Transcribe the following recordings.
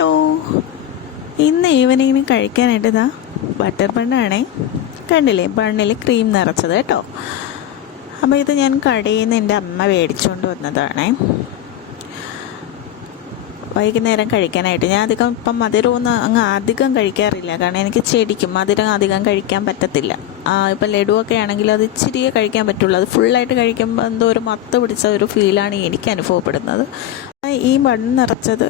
Hello, ഇന്ന് ഈവനിങ്ങിന് കഴിക്കാനായിട്ട് ഇതാ ബട്ടർ ബണ്ണാണേ. കണ്ടില്ലേ, ബണ്ണിൽ ക്രീം നിറച്ചത് കേട്ടോ. അപ്പോൾ ഇത് ഞാൻ കടയിൽ നിന്ന് എൻ്റെ അമ്മ മേടിച്ചുകൊണ്ട് വന്നതാണേ. വൈകുന്നേരം കഴിക്കാനായിട്ട് ഞാൻ ഇപ്പം മധുരമൊന്നും അങ്ങ് അധികം കഴിക്കാറില്ല. കാരണം എനിക്ക് ചെടിക്കും മധുരം അധികം കഴിക്കാൻ പറ്റത്തില്ല. ഇപ്പം ലഡുവൊക്കെ ആണെങ്കിൽ അത് ഇച്ചിരിയേ കഴിക്കാൻ പറ്റുള്ളൂ. അത് ഫുള്ളായിട്ട് കഴിക്കുമ്പോൾ എന്തോ ഒരു മത്ത് പിടിച്ച ഒരു ഫീലാണ് എനിക്ക് അനുഭവപ്പെടുന്നത്. ഈ ബണ്ണ് നിറച്ചത്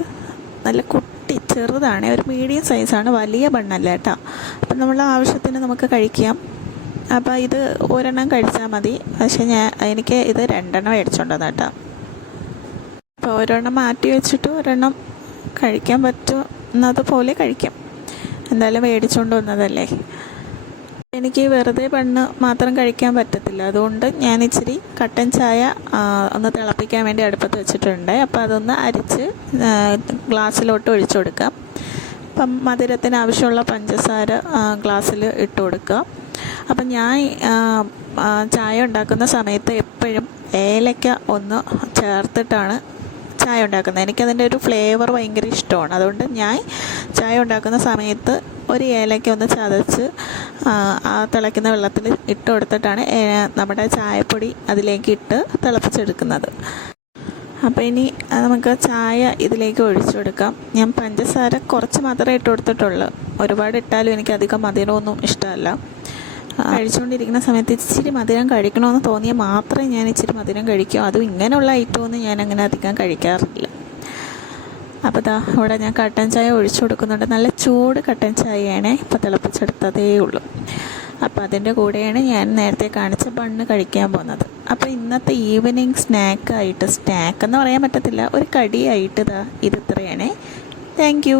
നല്ല കുട്ടി ചെറുതാണ്, ഒരു മീഡിയം സൈസാണ്, വലിയ ബണ്ണല്ല കേട്ടോ. അപ്പം നമ്മൾ ആവശ്യത്തിന് നമുക്ക് കഴിക്കാം. അപ്പോൾ ഇത് ഒരെണ്ണം കഴിച്ചാൽ മതി. പക്ഷേ എനിക്ക് ഇത് 2 മേടിച്ചുകൊണ്ടുവന്ന കേട്ടോ. അപ്പോൾ ഒരെണ്ണം മാറ്റി വെച്ചിട്ട് ഒരെണ്ണം കഴിക്കാൻ പറ്റുന്നതുപോലെ കഴിക്കാം. എന്തായാലും മേടിച്ചുകൊണ്ട് വന്നതല്ലേ. എനിക്ക് വെറുതെ ബണ്ണ് മാത്രം കഴിക്കാൻ പറ്റത്തില്ല. അതുകൊണ്ട് ഞാൻ ഇച്ചിരി കട്ടൻ ചായ ഒന്ന് തിളപ്പിക്കാൻ വേണ്ടി അടുപ്പത്ത് വെച്ചിട്ടുണ്ട്. അപ്പോൾ അതൊന്ന് അരിച്ച് ഗ്ലാസ്സിലോട്ട് ഒഴിച്ചു കൊടുക്കാം. അപ്പം മധുരത്തിന് ആവശ്യമുള്ള പഞ്ചസാര ഗ്ലാസ്സിൽ ഇട്ട് കൊടുക്കുക. അപ്പം ഞാൻ ചായ ഉണ്ടാക്കുന്ന സമയത്ത് എപ്പോഴും ഏലക്ക ഒന്ന് ചേർത്തിട്ടാണ് ചായ ഉണ്ടാക്കുന്നത്. എനിക്കതിൻ്റെ ഒരു ഫ്ലേവർ ഭയങ്കര ഇഷ്ടമാണ്. അതുകൊണ്ട് ഞാൻ ചായ ഉണ്ടാക്കുന്ന സമയത്ത് ഒരു ഏലക്ക ഒന്ന് ചതച്ച് ആ തിളയ്ക്കുന്ന വെള്ളത്തിൽ ഇട്ട് കൊടുത്തിട്ടാണ് നമ്മുടെ ചായപ്പൊടി അതിലേക്ക് ഇട്ട് തിളപ്പിച്ചെടുക്കുന്നത്. അപ്പോൾ ഇനി നമുക്ക് ചായ ഇതിലേക്ക് ഒഴിച്ചു കൊടുക്കാം. ഞാൻ പഞ്ചസാര കുറച്ച് മാത്രമേ ഇട്ട് കൊടുത്തിട്ടുള്ളൂ. ഒരുപാട് ഇട്ടാലും എനിക്ക് അധികം മധുരമൊന്നും ഇഷ്ടമല്ല. കഴിച്ചുകൊണ്ടിരിക്കുന്ന സമയത്ത് ഇച്ചിരി മധുരം കഴിക്കണമെന്ന് തോന്നിയാൽ മാത്രമേ ഞാൻ ഇച്ചിരി മധുരം കഴിക്കൂ. അതും ഇങ്ങനെയുള്ള ഐറ്റമൊന്നും ഞാൻ അങ്ങനെ അധികം കഴിക്കാറില്ല. അപ്പോൾ ഇവിടെ ഞാൻ കട്ടൻ ചായ ഒഴിച്ചു കൊടുക്കുന്നുണ്ട്. നല്ല ചൂട് കട്ടൻ ചായയാണ്, ഇപ്പോൾ തിളപ്പിച്ചെടുത്തതേ ഉള്ളൂ. അപ്പോൾ അതിൻ്റെ കൂടെയാണ് ഞാൻ നേരത്തെ കാണിച്ച ബണ്ണ് കഴിക്കാൻ പോകുന്നത്. അപ്പോൾ ഇന്നത്തെ ഈവനിങ് സ്നാക്ക് എന്ന് പറയാൻ പറ്റത്തില്ല, ഒരു കടിയായിട്ട് ഇത് ഇത്രയാണേ. Thank you.